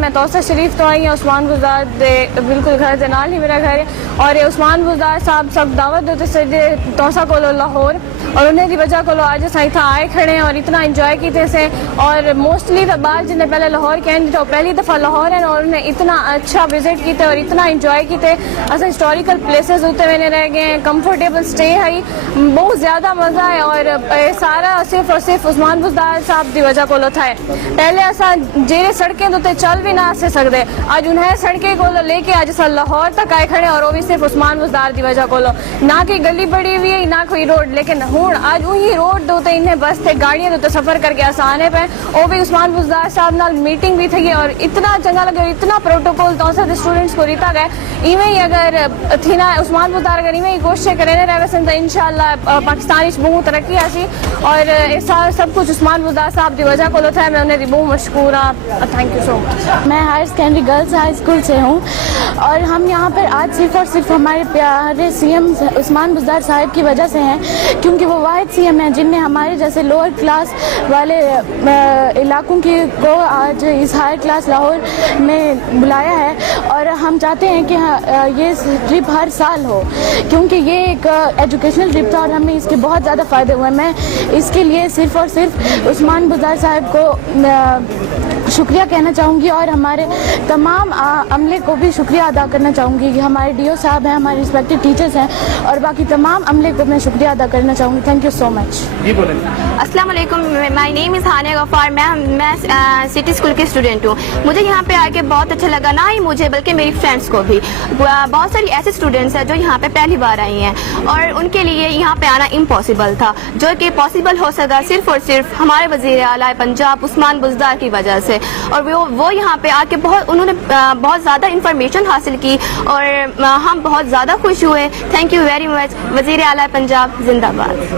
میں توسا شریف تو آئی ہوں عثمان بزدار دے بالکل گھر دے نال ہی میرا گھر ہے اور عثمان بزدار صاحب سب دعوت دیتے سے توسا کو لاہور اور انہیں دی وجہ کو آج سائی تھا آئے کھڑے ہیں اور اتنا انجوائے کیتے سے اور موسٹلی بار جنہیں پہلے لاہور کے ہیں تو پہلی دفعہ لاہور ہیں اور انہیں اتنا اچھا وزٹ کیتے اور اتنا انجوائے کیتے اصل ہسٹوریکل پلیسز ہوتے میں رہ گئے ہیں کمفرٹیبل سٹے ہے بہت زیادہ مزہ ہے اور سارا صرف اور صرف عثمان بزدار صاحب دی وجہ کو تھا پہلے ایسا جیرے سڑکیں تو چل بھی نہ سے سکتے آج انہیں سڑکیں کو لے کے آج اصل لاہور تک آئے کھڑے اور وہ بھی صرف عثمان بزدار دی وجہ کو نہ کوئی گلی بڑی ہوئی ہے نہ کوئی روڈ لیکن ہوں آج وہی روڈ دوتے انہیں بس تھے گاڑیاں دوتے سفر کر کے آسانے پہ وہ بھی عثمان بزدار صاحب نال میٹنگ بھی تھی اور اتنا چنگا لگے اور اتنا پروٹوکول تو سب اسٹوڈنٹس کو ریتا گئے ایویں ہی اگر تھی نا عثمان بزدار اگر ایویں ہی کوششیں کریں رہے ویسے تو انشاءاللہ پاکستانی بہت ترقی آسی اور سب کچھ عثمان بزدار صاحب دی وجہ کو تھا میں انہیں بہت مشکور ہوں تھینک یو سو مچ میں higher secondary girls high school سے ہوں اور ہم یہاں پر آج صرف اور صرف ہمارے پیارے سی ایم عثمان بزدار صاحب کی وجہ سے ہیں کیونکہ وہ واحد سی ایم ہیں جن نے ہمارے جیسے لوور کلاس والے علاقوں کو آج اس ہائر کلاس لاہور میں بلایا ہے اور ہم چاہتے ہیں کہ یہ ٹرپ ہر سال ہو کیونکہ یہ ایک ایجوکیشنل ٹرپ تھا اور ہمیں اس کے بہت زیادہ فائدے ہوئے میں اس کے لیے صرف اور صرف عثمان بزدار صاحب کو شکریہ کہنا چاہوں گی اور ہمارے تمام عملے کو بھی شکریہ ادا کرنا چاہوں گی کہ ہمارے ڈی او صاحب ہیں ہمارے ریسپیکٹڈ ٹیچرز ہیں اور باقی تمام عملے کو میں شکریہ ادا کرنا چاہوں گی تھینک یو سو مچ. السلام علیکم مائی نیم از ہانیہ غفار میں سٹی اسکول کی اسٹوڈنٹ ہوں. مجھے یہاں پہ آ کے بہت اچھا لگا نہ ہی مجھے بلکہ میری فرینڈس کو بھی. بہت ساری ایسے اسٹوڈنٹس ہیں جو یہاں پہ پہلی بار آئی ہیں اور ان کے لیے یہاں پہ آنا امپاسبل تھا جو کہ پاسبل ہو سکا صرف اور صرف ہمارے وزیر اعلیٰ پنجاب عثمان بزدار کی وجہ سے اور وہ یہاں پہ آ کے انہوں نے بہت زیادہ انفارمیشن حاصل کی اور ہم بہت زیادہ خوش ہوئے. Thank you very much. وزیر اعلیٰ پنجاب زندہ باد.